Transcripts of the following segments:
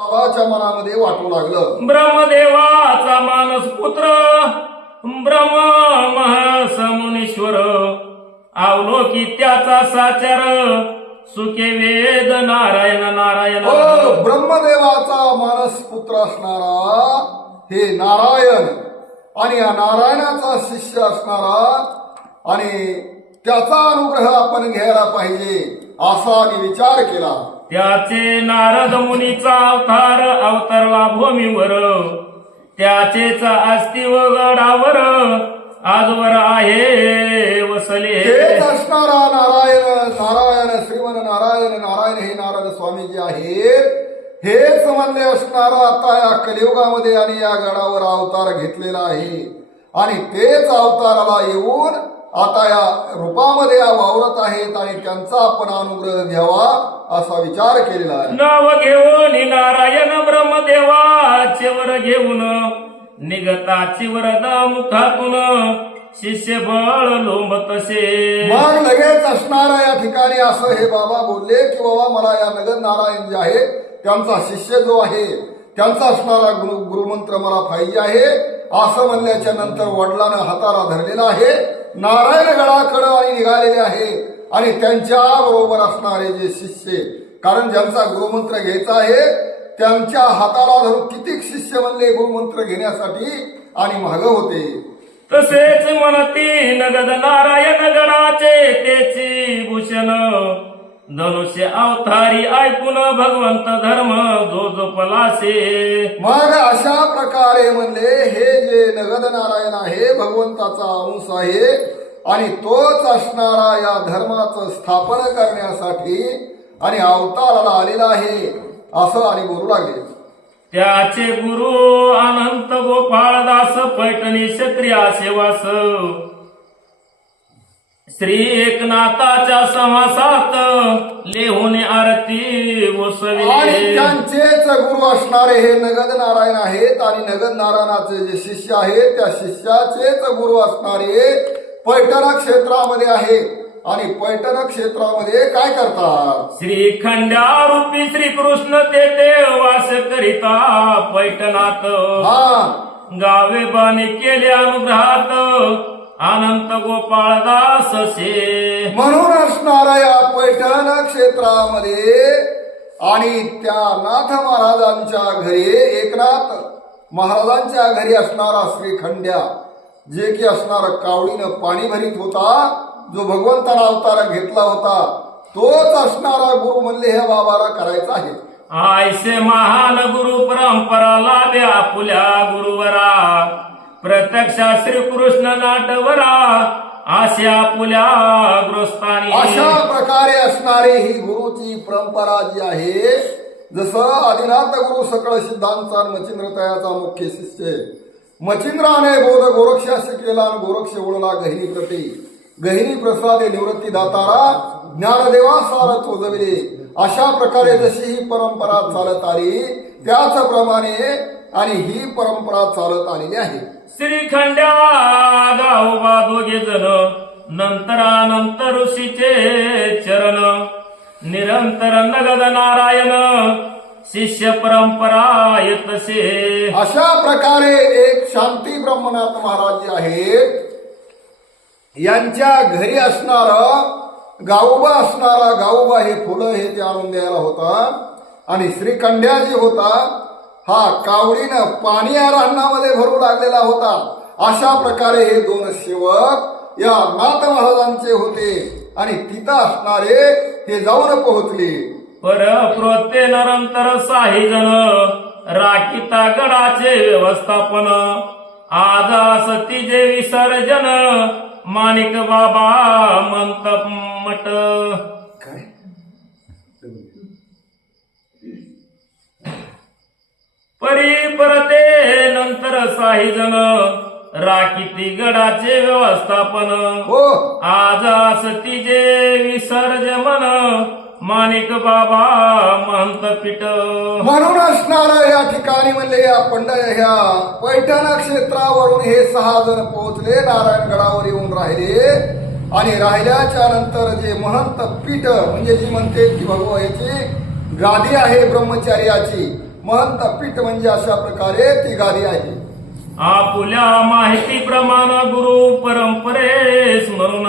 बाबाच्या मनामध्ये वाटू लागलं. ब्रह्मदेवाचा मानस पुत्र ब्रह्म महसमुनीश्वर अवलोकी त्याचा साचार सुखे वेद नारायण नारायण. ब्रह्मदेवाचा मानस पुत्र असणारा हे नारायण आणि या नारायणाचा शिष्य असणारा आणि त्याचा अनुग्रह आपण घ्यायला पाहिजे असा मी विचार केला. त्याचे नारद मुनीचा अवतरला भूमीवर त्याचेच अस्तिव गडावर आजवर आहे वसले. हेच असणारा नारायण नारायण श्रीमन नारायण नारायण हे नारद स्वामी जे आहेत हेच म्हणले असणारा आता या कलियुगामध्ये आणि या गडावर अवतार घेतलेला आहे आणि तेच अवताराला येऊन आता या रूपामध्ये वावरत आहेत आणि त्यांचा आपण अनुग्रह घ्यावा असा विचार केलेला आहे. नाव घेऊन नारायण ब्रह्मदेवाचे वर घेऊन निगताची वरदा मुखातून शिष्य बळ लोंबतसे. मग लगेच असणारा या ठिकाणी असं हे बाबा बोलले की बाबा मला या नगद नारायण जे आहे त्यांचा शिष्य जो आहे त्यांचा असणारा गुरुमंत्र मला पाहिजे आहे असं म्हणल्याच्या नंतर वडिलांना हाताला धरलेला आहे. नारायण गडाकडे आणि निघालेले आहे आणि त्यांच्या बरोबर असणारे जे शिष्य कारण ज्यांचा गुरुमंत्र घ्यायचा आहे त्यांच्या हाताला धरून कितीक शिष्य म्हणले गुरुमंत्र घेण्यासाठी आणि माग होते. तसेच म्हणती नगद नारायण गडाचे तेची भूषण धनुष्य अवतारी ऐकून भगवंत धर्म जो जपलासे. मग अशा प्रकारे म्हणले हे जे नगद नारायण आहे भगवंताचा अंश आहे आणि तोच असणारा या धर्माचं स्थापन करण्यासाठी आणि अवताराला आलेला आहे असं आणि बोलू लागले. त्याचे गुरु अनंत गोपाळदास पैठणी क्षत्रिया सेवास श्री एकनाथाच्या समासात लेहून आरती आणि वसविले. त्यांचेच गुरु असणारे हे नगद नारायण आहेत आणि नगद नारायणाचे जे शिष्य आहेत त्या शिष्याचेच गुरु असणारे पैठण क्षेत्रामध्ये आहे आणि पैठण क्षेत्रामध्ये काय करतात श्रीखंडारूपी श्रीकृष्ण तेथे वास करिता पैठणात गावे बाणी केले अनुग्रहात अनंत गोपाळदास से. म्हणून असणाऱ्या या पैठण क्षेत्रामध्ये आणि त्या नाथ महाराजांच्या घरी एकनाथ महाराजांच्या घरी असणारा श्रीखंड्या जे की असणारा कावडीनं पाणी भरीत होता जो भगवंताला अवतार घेतला होता तोच असणारा गुरु म्हणले ह्या बाबाला करायचा आहे. आयसे महान गुरु परंपरा लाभ्या फुल्या गुरुवरा प्रत्यक्ष श्रीकृष्ण नाटवरा आशा पुल्या ग्रस्तानी. अशा प्रकारे असणारी ही गुरुची परंपरा जी आहे जसं आदिनाथ गुरु सकळ सिद्धांचा मचिंद्र तयाचा मुख्य शिष्य मचिंद्राने बोध गोरक्षास केला आणि गोरक्ष बोलला गहिनी प्रती गहिनी प्रसादे निवृत्ती दातारा ज्ञानदेवा सार तो जविले. अशा प्रकारे जशी ही परंपरा चालत आली त्याचप्रमाणे आणि ही परंपरा चालत आलेली आहे. श्रीखंड्या गावोबा दोघे जण नंतर ऋषीचे चरण निरंतर नगद नारायण शिष्य परंपरा येतसे. अशा प्रकारे एक शांती ब्रह्मनाथ महाराज जे आहेत यांच्या घरी असणार गावोबा असणारा गावोबा हे फुलं हे ते आणून द्यायला होता आणि श्रीखंड्या जे होता हा कावडीनं पाणी या रानामध्ये भरू लागलेला होता. अशा प्रकारे हे दोन सेवक या नाथ महाराजांचे होते आणि तिथं असणारे हे जाऊन पोहोचले. परप्रोते नंतर साही जण राखीता गडाचे व्यवस्थापन आज असती जे विसर्जन माणिक बाबा मंतप मठ. काय परते नंतर साही जण राखीती गडाचे व्यवस्थापन हो आज असती जे विसर्जन माणिक बाबा महंत पीठ. म्हणून असणार या ठिकाणी म्हणले या ह्या पैठण क्षेत्रावरून हे 6 जण पोहोचले नारायणगडावर येऊन राहिले आणि राहिल्याच्या नंतर जे महंत पीठ म्हणजे जी म्हणते की भगवान याची गादी आहे ब्रह्मचार्याची महंत पीठ म्हणजे अशा प्रकारे ती गादी आहे. आपुल्या माहितीप्रमाणे गुरु परंपरे स्मरून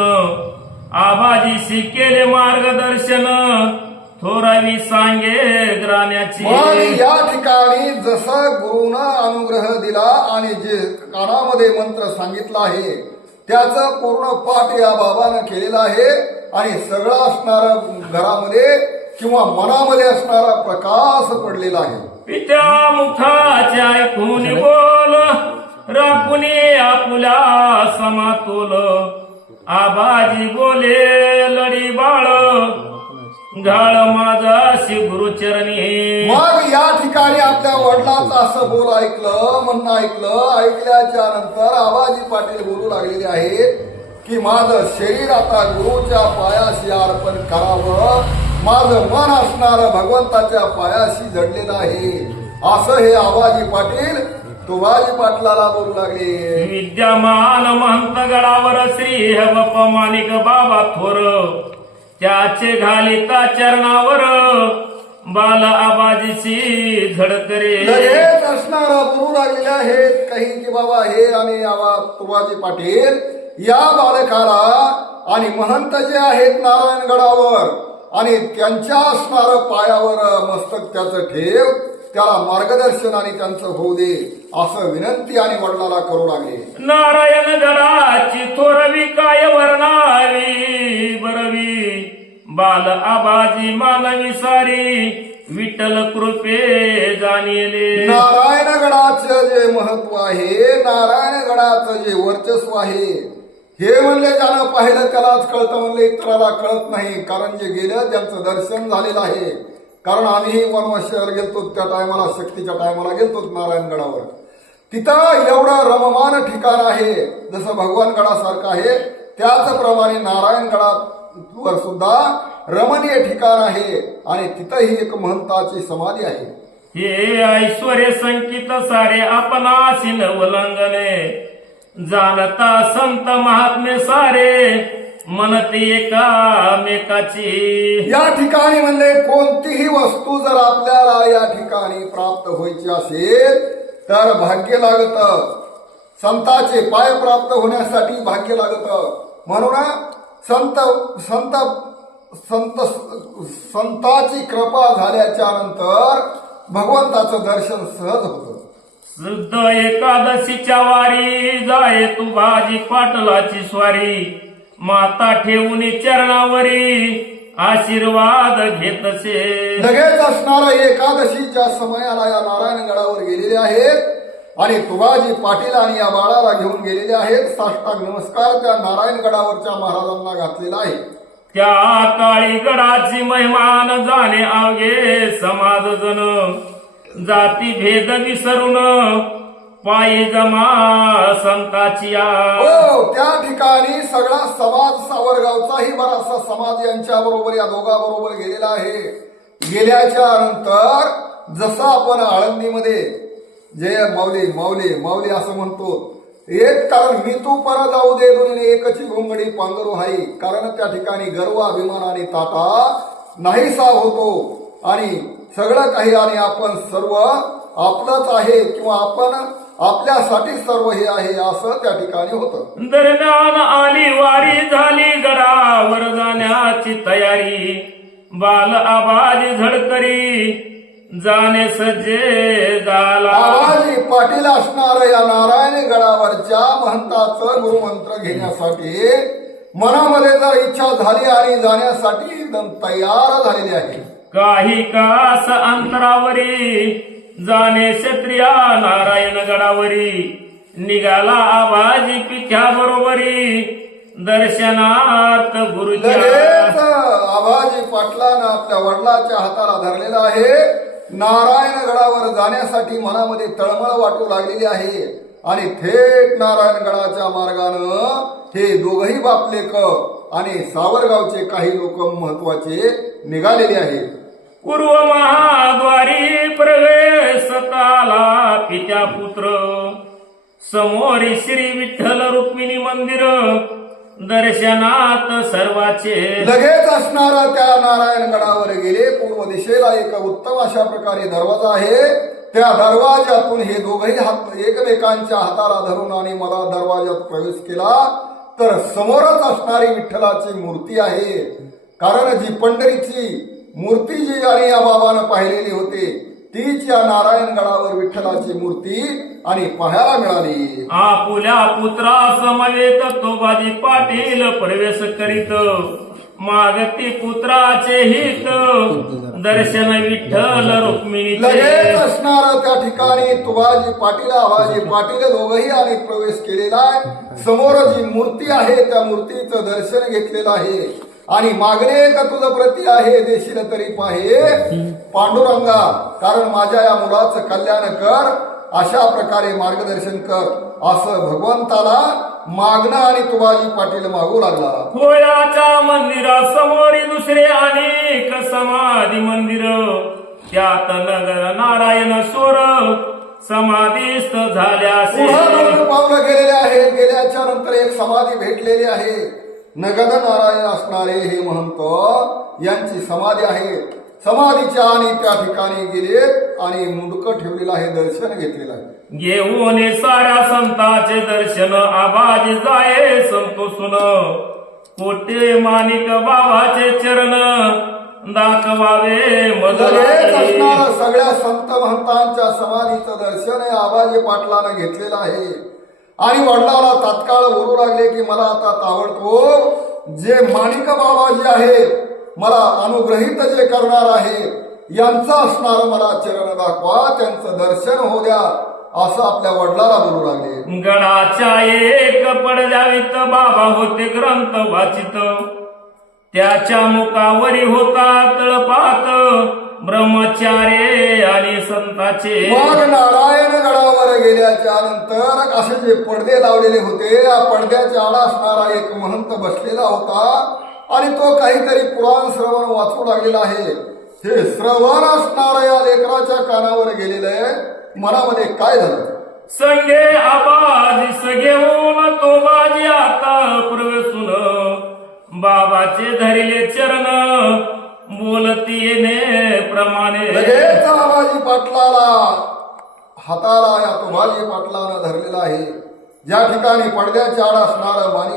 आबाजीशी केले मार्गदर्शन थोरावी सांगे ग्राण्याची. मग या ठिकाणी जसं गुरुनं अनुग्रह दिला आणि जे कानामध्ये मंत्र सांगितला आहे त्याचं पूर्ण पाठ या बाबानं केलेला आहे आणि सगळं असणारा घरामध्ये किंवा मनामध्ये असणारा प्रकाश पडलेला आहे. पित्या मुखाचे ऐकून बोल राखुनी आपुल्या समातोल आबाजी बोले लढी बाळ घाळ माझा गुरुचरणी. मग या ठिकाणी आपल्या वडिलांचं असं बोल ऐकलं, म्हणणं ऐकल्याच्या नंतर आबाजी पाटील बोलू लागलेले आहे की माझं शरीर आता गुरुच्या पायाशी अर्पण करावं, माझं मन असणारं भगवंताच्या पायाशी जडलेलं आहे, असं हे आबाजी पाटील तुबाजी पाटलाला बोलू लागले. विद्यमान महंत गडावर श्री हवप माणिक बाबा थोर त्याचे घालिता चरणावर बाल आबाजीची झडकरे. लगेच असणारा बोलू लागलेले आहेत काही की बाबा हे आणि तुबाजी पाटील या बालकाला आणि महंत जे आहेत नारायणगडावर आणि त्यांच्या असणारं पायावर मस्तक त्याचं ठेव, त्याला मार्गदर्शन आणि त्यांचं होऊ दे असं विनंती आणि वडिलाला करू लागले. नारायण गडाची थोरवी काय वर्णावी बरवी बाल आबाजी मानवी सारी विठ्ठल कृपे जाणीले. नारायणगडाचं जे महत्व आहे, नारायणगडाचं जे वर्चस्व आहे हे म्हणले ज्यानं पाहिलं त्यालाच कळतं, म्हणले इतराला कळत नाही. कारण जे गेलं त्यांचं दर्शन झालेलं आहे. कारण आम्ही वनवासावर गेलतो त्या टायमाला, शक्तीच्या टायमाला गेलतो नारायणगडावर. तिथं एवढं रममान ठिकाण आहे जसं भगवान गडासारखं आहे त्याचप्रमाणे नारायणगडावर सुद्धा रमणीय ठिकाण आहे आणि तिथंही एक महंताची समाधी आहे. हे ऐश्वर्य संकित सारे आपणाशी नवलंगने जाणता संत महात्मे सारे मनते एकामेकाची. या ठिकाणी म्हणले कोणतीही वस्तू जर आपल्याला या ठिकाणी प्राप्त व्हायची असेल तर भाग्य लागतं. संताचे पाय प्राप्त होण्यासाठी भाग्य लागतं. म्हणून संत संत संत संताची कृपा झाल्याच्या नंतर भगवंताचं दर्शन सहज होतं. शुद्ध एकादशीच्या वारी जाय तू बाजी पाटलाची स्वारी माता ठेवून चरणावरी आशीर्वाद घेतसे. लगेच असणारा एकादशीच्या समयाला या नारायणगडावर गेलेले आहेत आणि तुबाजी पाटील आणि या बाळाला घेऊन गेलेले आहेत. साष्टांग नमस्कार त्या नारायणगडावरच्या महाराजांना घातलेला आहे. त्या काळी गडाची महिमान जाणे अवघे समाजजन जाती भेद विसरून पायी जमा संताची. हो, त्या ठिकाणी सगळा समाज सावरगावचाही बराचसा समाज यांच्या बरोबर या दोघा बरोबर गेलेला आहे. गेल्याच्या नंतर जसं आपण आळंदीमध्ये जे माऊली माऊली माऊली असं म्हणतो एक, कारण मी तू पर जाऊ दे दोन्ही एकची घोंगडी पांघरू हाई. कारण त्या ठिकाणी गर्व अभिमान आणि ताटा नाहीसा होतो आणि सगळं काही आणि आपण सर्व आपलंच आहे किंवा आपण आपल्यासाठी सर्व हे आहे असं त्या ठिकाणी होतं. दरम्यान आली वारी झाली गडावर जाण्याची तयारी बाल आबाजी झडकरी जाणे सज्जे झाला. आबाजी पाटील असणार या नारायणगडावरच्या महंताचं गुरुमंत्र घेण्यासाठी मनामध्ये जर इच्छा झाली आणि जाण्यासाठी एकदम तयार झालेली आहे. काही कास अंतरावरी जाणे क्षत्रिया नारायणगडावरी निघाला आबाजी पिठ्या बरोबरी दर्शनार्थ गुरुच्या. लगेच आबाजी पाटलानं आपल्या वडिलाच्या हाताला धरलेला आहे. नारायणगडावर जाण्यासाठी मनामध्ये तळमळ वाटू लागलेली आहे आणि थेट नारायणगडाच्या मार्गानं हे दोघही बापलेक आणि सावरगावचे काही लोक महत्वाचे निघालेले आहेत. पूर्व महाद्वारी प्रवेश ताला पित्या पुत्र समोरी श्री विठ्ठल रुक्मिणी मंदिर दर्शनात सर्वाचे लगेच असणारा त्या नारायणगडावर गेले. पूर्व दिशेला एक उत्तम अशा प्रकारे दरवाजा आहे. त्या दरवाजातून हे दोघही हात एकमेकांच्या हाताला धरून आणि मला दरवाजात प्रवेश केला तर समोरच असणारी विठ्ठलाची मूर्ती आहे. कारण जी पंढरीची मूर्ती जी आणि या बाबानं पाहिलेली होती तीच या नारायणगडावर विठ्ठलाची मूर्ती आणि पाहायला मिळाली. आपुल्या पुत्रा समवेत तो बाजी पाटील प्रवेश करीत मागती पुत्राचे हित दर्शन विठ्ठल रुक्मिणीचे. लगेच असणार त्या ठिकाणी तुबाजी पाटील आबाजी पाटील दोघही आणि प्रवेश केलेला आहे. समोर जी मूर्ती आहे त्या मूर्तीचं दर्शन घेतलेलं आहे आणि मागणे का तुझं प्रती आहे देशील तरी पाहे पांडुरंगा. कारण माझ्या या मुलाचं कल्याण कर अशा प्रकारे मार्गदर्शन कर असं भगवंताला मागणं आणि तुबाजी पाटील मागू लागला. होयाच्या मंदिरासमोरी दुसरे अनेक समाधी मंदिर त्यात नगर नारायण सोर समाधीस्थ झाल्यासे. पुढे 2 पावलं गेलेले आहेत. गेल्याच्या नंतर एक समाधी भेटलेली आहे. नगद नारायण असणारे हे महंत यांची समाधी आहे. समाधीच्या आणि त्या ठिकाणी गेले आणि मुंडकं ठेवलेलं आहे. दर्शन घेतलेलं आहे. घेऊन साऱ्या संतांचे दर्शन आबाजी जाये संतोषून कोटे माणिक बाबाचे चरण दाखवावे लगेच मदत. असणारं सगळ्या संत महंतांच्या समाधीचं दर्शन हे आबाजी पाटलानं घेतलेलं आहे. आणि वडिलाला तात्काळ बोलू लागले की मला आता ताबडतोब जे माणिक बाबा जे आहे मला अनुग्रहित जे करणार आहे यांचं असणारं मला चरण दाखवा त्यांचं दर्शन होऊ द्या असं आपल्या वडिलाला बोलू लागले. गडाच्या एक पडद्यावीत बाबा होते ग्रंथ वाचित त्याच्या मुखावरी होता तळपात ब्रह्मचार्य आणि संताचे. मग नारायणगडावर गेल्याच्या नंतर असे जे पडदे लावलेले होते या पडद्याच्या आड असणारा एक महंत बसलेला होता आणि तो काहीतरी पुराण श्रवण वाचू लागलेला आहे. हे श्रवण असणाऱ्या या लेकराच्या कानावर गेलेलं आहे. मनामध्ये काय झालं? संगे आबाजी सगेहून तो बाजी आता प्रवेशून बाबाचे धरिले चरण बोलती येणे प्रमाणे. लगेच आबाजी पाटलाला हाताला या तुभाजी पाटलानं धरलेला आहे. ज्या ठिकाणी पडद्याच्या आड असणारं माणिक